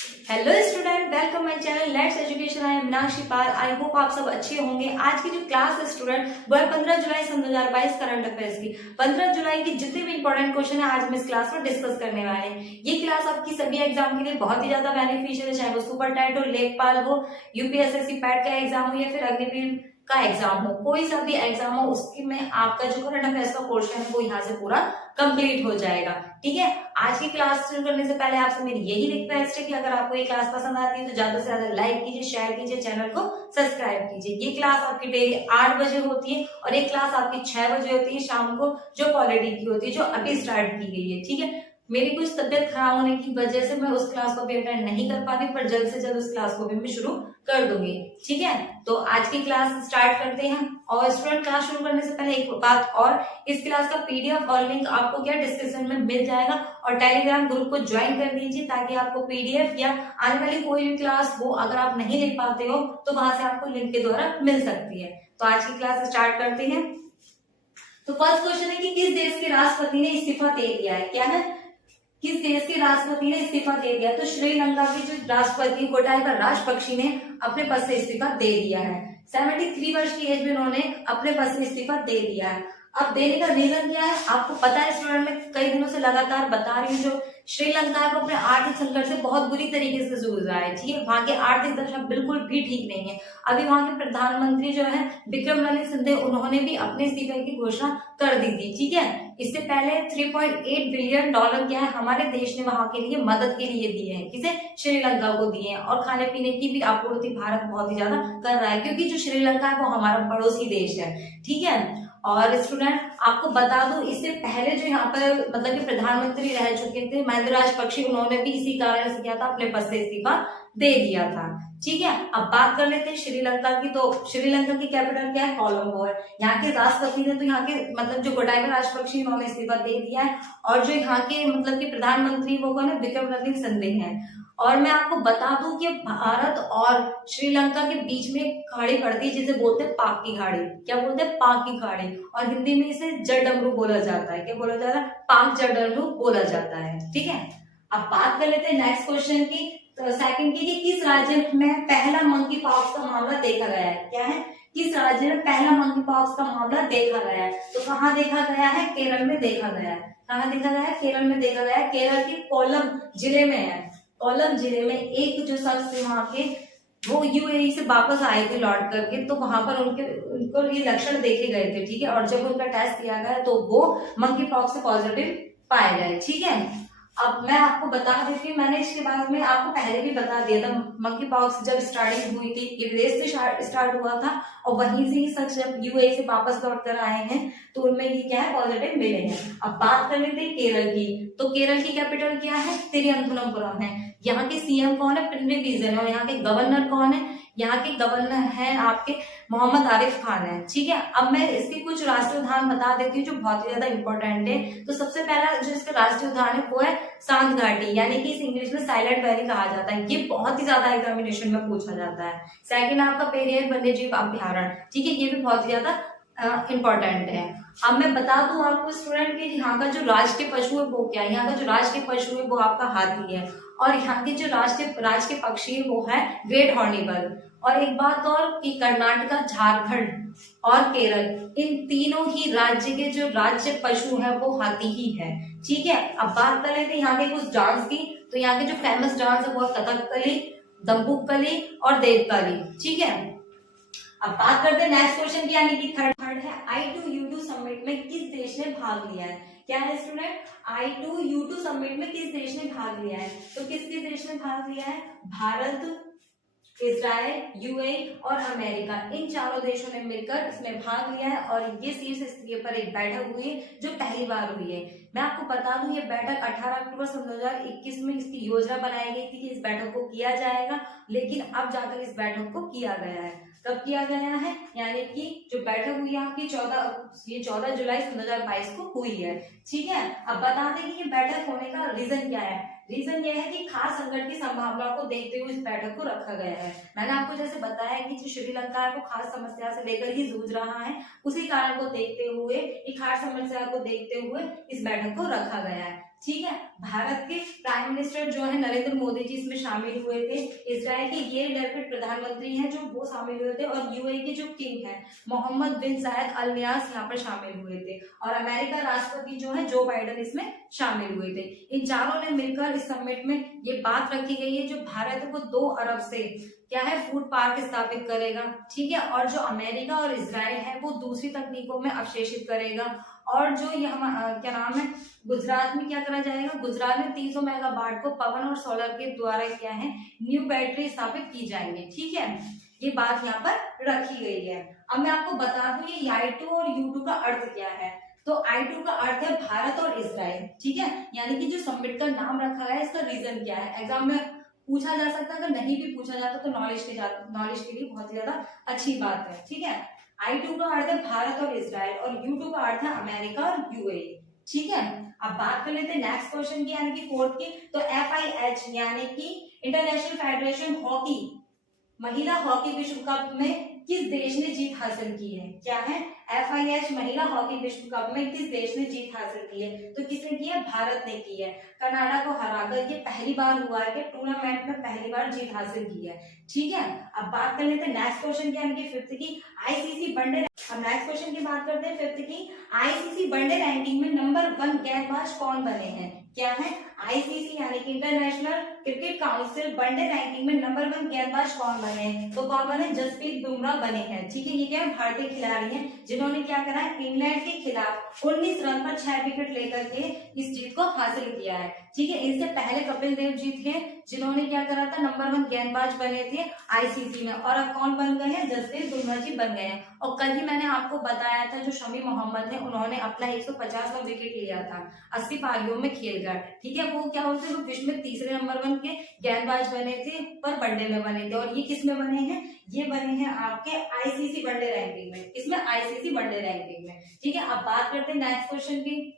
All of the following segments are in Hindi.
Hello student, welcome my channel let's education. I am Meenakshi Pal. I hope आप सब अच्छे होंगे। आज की जो क्लास है स्टूडेंट वो है 15 जुलाई सन 2022 करंट अफेयर्स की। 15 जुलाई की जितने भी इंपॉर्टेंट क्वेश्चन है आज हम इस क्लास में डिस्कस करने वाले हैं। ये क्लास आपकी सभी एग्जाम के लिए बहुत ही ज्यादा बेनिफिशियल है, चाहे वो सुपर टेट हो, लेखपाल हो, यूपीएसएससी पैट का एग्जाम हो या फिर अग्निवीर का एग्जाम हो, कोई सा भी एग्जाम हो उसकी में आपका जो करंट अफेयर्स का पोर्शन है वो यहाँ से पूरा कंप्लीट हो जाएगा। ठीक है, आज की क्लास शुरू करने से पहले आपसे मेरी यही रिक्वेस्ट है कि अगर आपको ये क्लास पसंद आती है तो ज्यादा से ज्यादा लाइक कीजिए, शेयर कीजिए, चैनल को सब्सक्राइब कीजिए। ये क्लास आपकी डेली 8 बजे होती है और एक क्लास आपकी 6 बजे होती है शाम को, जो पॉलिटी की होती है, जो अभी स्टार्ट की गई है। ठीक है, मेरी कुछ तबियत खराब होने की वजह से मैं उस क्लास को भी अटेंड नहीं कर पाती, पर जल्द से जल्द उस क्लास को भी मैं शुरू कर दूंगी। ठीक है, तो आज की क्लास स्टार्ट करते हैं। और स्टूडेंट, क्लास शुरू करने से पहले एक बात और, इस क्लास का पीडीएफ और लिंक आपको क्या डिस्क्रिप्शन में मिल जाएगा और टेलीग्राम ग्रुप को ज्वाइन कर लीजिए ताकि आपको पीडीएफ या आने वाली कोई भी क्लास हो अगर आप नहीं ले पाते हो तो वहां से आपको लिंक के द्वारा मिल सकती है। तो आज की क्लास स्टार्ट करते हैं। तो फर्स्ट क्वेश्चन है कि किस देश के राष्ट्रपति ने इस्तीफा दे दिया है। क्या है? किस देश के राष्ट्रपति ने इस्तीफा दे दिया? तो श्रीलंका के जो राष्ट्रपति गोटाबाया राजपक्षी ने अपने पद से इस्तीफा दे दिया है। 73 वर्ष की एज में उन्होंने अपने पद से इस्तीफा दे दिया है। अब देने का रीजन क्या है आपको पता है स्टूडेंट, मैं कई दिनों से लगातार बता रही हूँ, जो श्रीलंका को अपने आर्थिक संकट से बहुत बुरी तरीके से जूझ रहा है। ठीक है, वहां की आर्थिक दशा बिल्कुल भी ठीक नहीं है। अभी वहां के प्रधानमंत्री जो है विक्रमसिंघे सिंधे, उन्होंने भी अपने इस्तीफे की घोषणा कर दी थी। ठीक है, इससे पहले 3.8 बिलियन डॉलर क्या है हमारे देश ने वहां के लिए मदद के लिए दिए हैं। किसे? श्रीलंका को दिए हैं। और खाने पीने की भी आपूर्ति भारत बहुत ही ज्यादा कर रहा है क्योंकि जो श्रीलंका है वो हमारा पड़ोसी देश है। ठीक है, और स्टूडेंट आपको बता दूं, इससे पहले जो यहाँ पर मतलब कि प्रधानमंत्री रह चुके थे महिंदा राजपक्षे, उन्होंने भी इसी कारण से किया था, अपने पद से इस्तीफा दे दिया था। ठीक है, अब बात कर लेते हैं श्रीलंका की। तो श्रीलंका की कैपिटल क्या है? कोलंबो है। यहाँ के राष्ट्रपति ने तो यहाँ के मतलब जो गोटाबाया राजपक्षे, उन्होंने इस्तीफा दे दिया है। और जो यहाँ के मतलब कि प्रधानमंत्री वो कौन है? विक्रमसिंघे सिंधे हैं। और मैं आपको बता दूं कि भारत और श्रीलंका के बीच में एक खाड़ी पड़ती है जिसे बोलते हैं पाक की खाड़ी। क्या बोलते हैं? पाक की खाड़ी। और हिंदी में इसे जड़डमरू बोला जाता है। क्या बोला जाता है? पाक जड़डमरू बोला जाता है। ठीक है, अब बात कर लेते हैं नेक्स्ट क्वेश्चन की। तो सेकंड की कि किस राज्य में पहला मंकी पॉक्स का मामला देखा गया है? क्या है? किस राज्य में पहला मंकी पॉक्स का मामला देखा गया है? तो कहाँ देखा गया है? केरल में देखा गया है। कहाँ देखा गया है? केरल में देखा गया है। केरल के कोल्लम जिले में है। कोल्लम जिले में एक जो शख्स थे वहां के, वो यूएई से वापस आए थे लौट करके, तो वहां पर उनको ये लक्षण देखे गए थे। ठीक है, और जब उनका टेस्ट किया गया तो वो मंकी पॉक्स से पॉजिटिव पाए गए। ठीक है, अब मैं आपको बता देती हूँ, मैंने इसके बारे में आपको पहले भी बता दिया था। मंकी पॉक्स जब स्टार्टिंग हुई थी, ये विदेश से स्टार्ट हुआ था और वहीं से ही शख्स जब यूएई से वापस लौट कर आए हैं तो उनमें ये क्या है? पॉजिटिव मिले हैं। अब बात कर लेते हैं केरल की। तो केरल की कैपिटल क्या है? तिरुवनंतपुरम है। यहाँ के सीएम कौन है? पिनराई विजयन। और यहाँ के गवर्नर कौन है? यहाँ के गवर्नर है आपके मोहम्मद आरिफ खान है। ठीक है, अब मैं इसके कुछ राष्ट्रीय उद्यान बता देती हूँ जो बहुत ही ज्यादा इंपॉर्टेंट है। तो सबसे पहला जो इसका राष्ट्रीय उद्यान है वो है शांत घाटी, यानी कि इस इंग्लिश में साइलेंट वैली कहा जाता है। ये बहुत ही ज्यादा एग्जामिनेशन में पूछा जाता है। सेकंड आपका पेरियार वन्यजीव अभ्यारण्य। ठीक है, ये भी बहुत ही ज्यादा इम्पोर्टेंट है। अब मैं बता दूं आपको स्टूडेंट कि यहाँ का जो राष्ट्रीय पशु है वो क्या है? यहाँ का जो राष्ट्रीय पशु है वो आपका हाथी है। और यहाँ के जो राष्ट्रीय पक्षी है वो है ग्रेट हॉर्निबल। और एक बात और कि कर्नाटका, झारखंड और केरल, इन तीनों ही राज्य के जो राज्य पशु है वो हाथी ही है। ठीक है, अब बात कर लेते हैं यहाँ के कुछ डांस की। तो यहाँ के जो फेमस डांस है वो है कथकली, दम्बुकली और देवकली। ठीक है, अब बात करते हैं नेक्स्ट क्वेश्चन की, यानी कि थर्ड है I2U2 समिट में किस देश ने भाग लिया है? क्या है स्टूडेंट? I2U2 समिट में किस देश ने भाग लिया है? तो किस देश ने भाग लिया है? भारत, इजराइल, यूएई और अमेरिका, इन चारों देशों ने मिलकर इसमें भाग लिया है। और ये शीर्ष स्तर पर एक बैठक हुई है जो पहली बार हुई है। मैं आपको बता दूं ये बैठक 18 अक्टूबर 2021 में इसकी योजना बनाई गई थी कि इस बैठक को किया जाएगा, लेकिन अब जाकर इस बैठक को किया गया है। कब किया गया है? यानी कि जो बैठक हुई है आपकी 14 जुलाई 2022 को हुई है। ठीक है, अब बता दें कि ये बैठक होने का रीजन क्या है। रीजन यह है कि खास संकट की संभावना को देखते हुए इस बैठक को रखा गया है। मैंने आपको जैसे बताया कि जो श्रीलंका है वो खास समस्या से लेकर ही जूझ रहा है, उसी कारण को देखते हुए, एक खास समस्या को देखते हुए इस बैठक को रखा गया है। ठीक है। भारत के प्राइम मिनिस्टर जो है नरेंद्र मोदी जी इसमें शामिल हुए थे। इजराइल के ये इलेक्टेड प्रधानमंत्री हैं जो वो शामिल हुए थे, और यूएई के जो किंग हैं मोहम्मद बिन जायद अल नयास यहाँ पर शामिल हुए थे, और अमेरिका राष्ट्रपति जो है जो बाइडेन इसमें शामिल हुए थे। इन चारों ने मिलकर इस समिट में ये बात रखी गई है, जो भारत है वो 2 अरब से क्या है फूड पार्क स्थापित करेगा, ठीक है, और जो अमेरिका और इजराइल है वो दूसरी तकनीकों में अवशेषित करेगा, और जो ये क्या नाम है गुजरात में क्या करा जाएगा, गुजरात में 300 मेगावाट को पवन और सोलर के द्वारा क्या है न्यू बैटरी स्थापित की जाएंगे, ठीक है। ये बात यहाँ पर रखी गई है। अब मैं आपको बता दूं ये I2 और U2 का अर्थ क्या है। तो I2 का अर्थ है भारत और इजराइल, ठीक है, यानी कि जो समिट का नाम रखा है इसका रीजन क्या है, एग्जाम में पूछा जा सकता है, अगर नहीं भी पूछा जाता तो नॉलेज के लिए बहुत ही ज्यादा अच्छी बात है, ठीक है। I2 का अर्थ है भारत और इजराइल, और U2 का अर्थ है अमेरिका और यूएई, ठीक है। अब बात कर लेते हैं नेक्स्ट क्वेश्चन की, यानी कि 4th की। तो FIH यानी कि इंटरनेशनल फेडरेशन हॉकी महिला हॉकी विश्व कप में किस देश ने जीत हासिल की है, क्या है FIH महिला हॉकी विश्व कप में किस देश ने जीत हासिल की है, तो किसने की है, भारत ने की है, कनाडा को हराकर। ये पहली बार हुआ है कि टूर्नामेंट में पहली बार जीत हासिल की है, ठीक है। अब बात कर लेते हैं नेक्स्ट क्वेश्चन की, यानी कि 5th की ICC वनडे। अब नेक्स्ट क्वेश्चन की बात करते हैं 5th की। ICC वनडे रैंकिंग में नंबर 1 गेंदबाज कौन बने हैं, क्या है ICC यानी कि international cricket council one day ranking में नंबर 1 गेंदबाज कौन बने हैं, तो कौन बने, जसप्रीत बुमराह बने हैं, ठीक है। ये क्या है भारतीय खिलाड़ी हैं जिन्होंने क्या करा है इंग्लैंड के खिलाफ 19 रन पर 6 विकेट लेकर के इस जीत को हासिल किया है, ठीक है। इनसे पहले कपिल देव जी थे जिन्होंने क्या करा था नंबर 1 गेंदबाज बने थे ICC में, और अब कौन बन गए हैं, जसप्रीत बुमराह जी बन गए हैं। और कल ही मैंने आपको बताया था जो शमी मोहम्मद है उन्होंने अपना 150वां विकेट लिया था 80 पारियों में खेलकर, ठीक है। वो क्या होते हैं विश्व में तीसरे नंबर 1 के गेंदबाज बने थे, पर वनडे में बने थे, और ये किस में बने हैं, ये बने हैं आपके ICC वनडे रैंकिंग में, इसमें ICC वनडे रैंकिंग में, ठीक है। अब बात करते हैं नेक्स्ट क्वेश्चन की।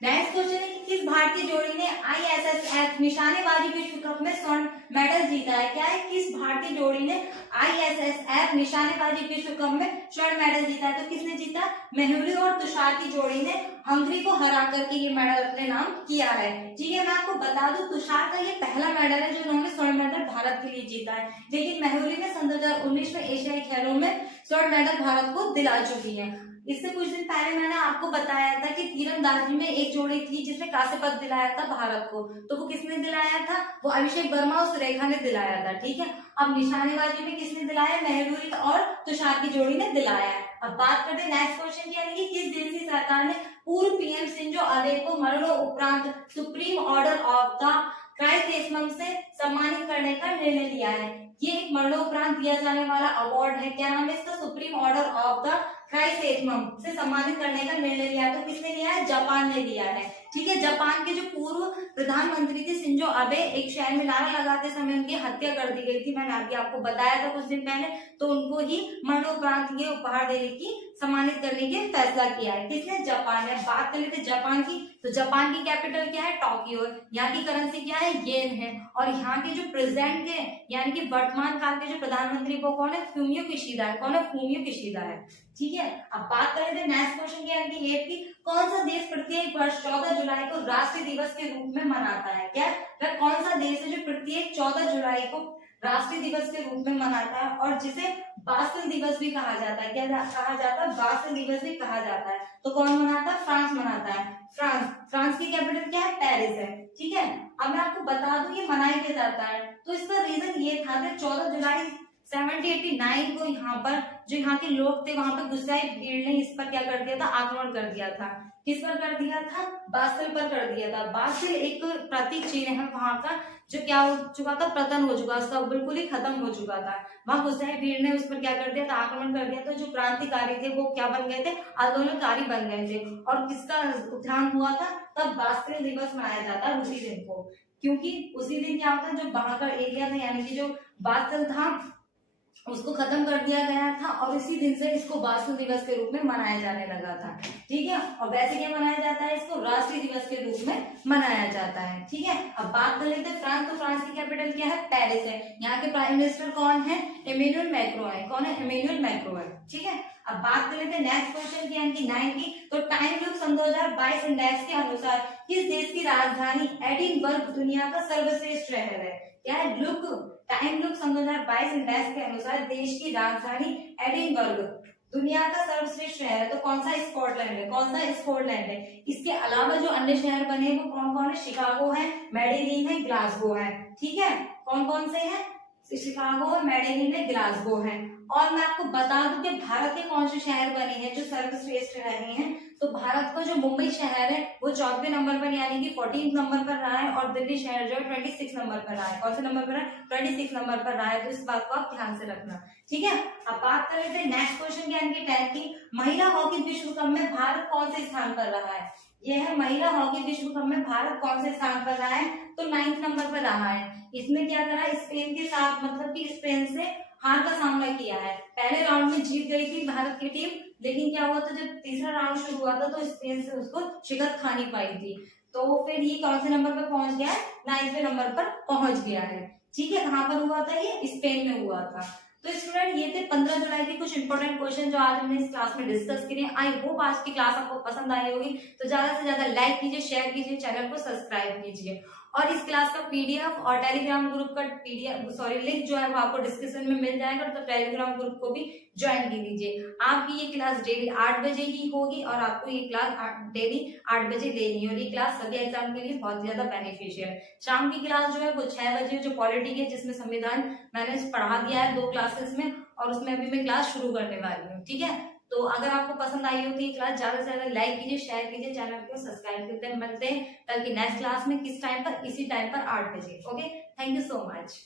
नेक्स्ट क्वेश्चन है कि किस भारतीय जोड़ी ने ISSF निशानेबाजी विश्व कप में स्वर्ण मेडल जीता है, क्या है, किस भारतीय जोड़ी ने ISSF निशानेबाजी विश्व कप में स्वर्ण मेडल जीता है, तो किसने जीता, मेहुली और तुषार की जोड़ी ने हंगरी को हरा करके ये मेडल अपने नाम किया है, ठीक है। मैं आपको बता दूं तुषार का ये पहला मेडल है जो उन्होंने स्वर्ण मेडल भारत के लिए जीता है, लेकिन मेहुली ने सन 2019 में एशियाई खेलों में स्वर्ण मेडल भारत को दिला चुकी है। इससे कुछ दिन पहले मैंने आपको बताया था कि तीरंदाजी में एक जोड़ी थी जिसने कांस्य पदक दिलाया था भारत को, तो वो किसने दिलाया था, वो अभिषेक वर्मा और सुरेखा ने दिलाया था, ठीक है। अब निशानेबाजी में किसने दिलाया, मेहरुरी और तुषार की जोड़ी ने दिलाया है। अब बात करते हैं नेक्स्ट क्वेश्चन की, यानी कि किस देश की सरकार ने पूर्व PM शिंजो अबे को मरणोपरांत सुप्रीम ऑर्डर ऑफ द क्राइसेस्मम से सम्मानित करने का निर्णय लिया है। ये एक मरणोपरांत दिया जाने वाला अवार्ड है, क्या नाम है इसका, सुप्रीम ऑर्डर ऑफ द क्राइसेस्मम से सम्मानित करने का निर्णय लिया है, तो किसने लिया है, जापान ने लिया है, ठीक है। जापान के जो पूर्व प्रधानमंत्री थे शिंजो अबे, एक शहर में नारा लगाते समय उनकी हत्या कर दी गई थी, मैंने अभी आपको बताया था कुछ दिन पहले, तो उनको ही मरणोपरांत ये उपहार देने की सम्मानित करने के फैसला किया है, किसने, जापान ने। बात कर लेते जापान की, तो जापान की कैपिटल क्या है, टोक्यो, यहाँ की करेंसी क्या है, येन है, और यहाँ के जो प्रेजेंट के यानी कि वर्तमान काल के जो प्रधानमंत्री वो कौन है, फूमियो किशिदा है, कौन है, फूमियो किशिदा है, ठीक है। अब बात करें तो नेक्स्ट क्वेश्चन की, यानी कि 8 की, कौन सा देश प्रत्येक वर्ष 14 जुलाई को राष्ट्रीय दिवस के रूप में मनाता है, क्या वह कौन सा देश है जो प्रत्येक 14 जुलाई को राष्ट्रीय दिवस के रूप में मनाता है, और जिसे बास्टिल दिवस भी कहा जाता है, क्या कहा जाता है, बास्टिल दिवस भी कहा जाता है, तो कौन मनाता है, फ्रांस मनाता है। फ्रांस की कैपिटल क्या है, पेरिस है, ठीक है। अब मैं आपको बता दूं ये मनाया क्या जाता है, तो इसका रीजन ये था कि 14 जुलाई 1789 को यहाँ पर जो यहाँ के लोग थे वहां पर गुस्साई भीड़ ने इस पर क्या कर दिया था, आक्रमण कर दिया था, किस पर कर दिया था, बास्टिल पर कर दिया था। बास्टिल एक प्रतीक चिन्ह है वहां का जो क्या हो चुका था, पतन हो चुका था, बिल्कुल ही खत्म हो चुका था। वहां गुस्साई भीड़ ने उस पर क्या कर दिया था, आक्रमण कर दिया था। जो क्रांतिकारी थे वो क्या बन गए थे, आंदोलनकारी बन गए थे, और किसका उत्थान हुआ था, तब बास्टिल दिवस मनाया जाता है उसी दिन को, क्योंकि उसी दिन क्या होता है जो वहां का एरिया था यानी कि जो बास्टिल था उसको खत्म कर दिया गया था और इसी दिन से इसको बाल दिवस के रूप में मनाया जाने लगा था। ठीक है, और वैसे क्या मनाया जाता है, इसको राष्ट्रीय दिवस के रूप में मनाया जाता है। ठीक है, अब बात कर लेते हैं फ्रांस। तो फ्रांस की कैपिटल क्या है, पेरिस है। यहाँ के प्राइम मिनिस्टर कौन है, इमैनुअल मैक्रो है। कौन है, इमैनुअल मैक्रो है। ठीक है, अब बात कर लेते हैं नेक्स्ट क्वेश्चन की, यानी कि 9 की। तो टाइम लुक सन 2022 इंडेक्स के अनुसार किस देश की राजधानी एडिनबर्ग दुनिया का सर्वश्रेष्ठ शहर है। क्या है, टाइम लुक सन 2022 इंडेक्स के अनुसार देश की राजधानी एडिनबर्ग दुनिया का सर्वश्रेष्ठ शहर है। तो कौन सा, स्कॉटलैंड है। कौन सा, स्कॉटलैंड है। इसके अलावा जो अन्य शहर बने वो कौन कौन है, शिकागो है, मेडेलिन है, ग्लासगो है। ठीक है, कौन कौन से हैं, शिकागो है, मेडेलिन है, ग्लासगो है। और मैं आपको बता दूं कि भारत के कौन से शहर बने हैं जो सर्वश्रेष्ठ रहे हैं। तो भारत का जो मुंबई शहर है वो 14वें नंबर पर यानी कि 14 नंबर पर रहा है, और दिल्ली शहर जो है 26 नंबर पर रहा है। कौन से नंबर पर है, 26 नंबर पर रहा है। तो इस बात को आप ध्यान से रखना। ठीक है, अब बात कर लेते हैं नेक्स्ट क्वेश्चन यानी कि 10 की। महिला हॉकी विश्व कप में भारत कौन से स्थान पर रहा है। यह है महिला हॉकी विश्व कप में भारत कौन से स्थान पर रहा है। तो 9th नंबर पर रहा है। इसमें क्या करा, स्पेन के साथ, मतलब कि स्पेन से हार का सामना किया है। पहले राउंड में जीत गई थी भारत की टीम, लेकिन क्या हुआ था, जब तीसरा राउंड शुरू हुआ था तो स्पेन से उसको शिकस्त खानी पाई थी। तो फिर ये कौन से नंबर पर पहुंच गया है, 9वें नंबर पर पहुंच गया है। ठीक है, कहां पर हुआ था, ये स्पेन में हुआ था। तो स्टूडेंट ये थे 15 जुलाई के कुछ इंपॉर्टेंट क्वेश्चन जो आज हमने इस क्लास में डिस्कस किए। आई होप आज की क्लास आपको पसंद आई होगी। तो ज्यादा से ज्यादा लाइक कीजिए, शेयर कीजिए, चैनल को सब्सक्राइब कीजिए। और इस क्लास का पीडीएफ और टेलीग्राम ग्रुप का लिंक जो है वो आपको डिस्क्रिप्शन में मिल जाएगा। तो टेलीग्राम ग्रुप को भी ज्वाइन कर लीजिए। आपकी ये क्लास डेली 8 बजे ही होगी और आपको ये क्लास डेली 8 बजे लेनी है। और ये क्लास सभी एग्जाम के लिए बहुत ज्यादा बेनिफिशियल है। शाम की क्लास जो है वो 6 बजे जो पॉलिटी है, जिसमें संविधान मैंने पढ़ा दिया है 2 क्लासेस में, और उसमें अभी मैं क्लास शुरू करने वाली हूँ। ठीक है, तो अगर आपको पसंद आई हो तो ये क्लास ज्यादा से ज्यादा लाइक कीजिए, शेयर कीजिए, चैनल को सब्सक्राइब करते हैं। मिलते हैं कल की नेक्स्ट क्लास में, किस टाइम पर, इसी टाइम पर 8 बजे। Okay, thank you so much.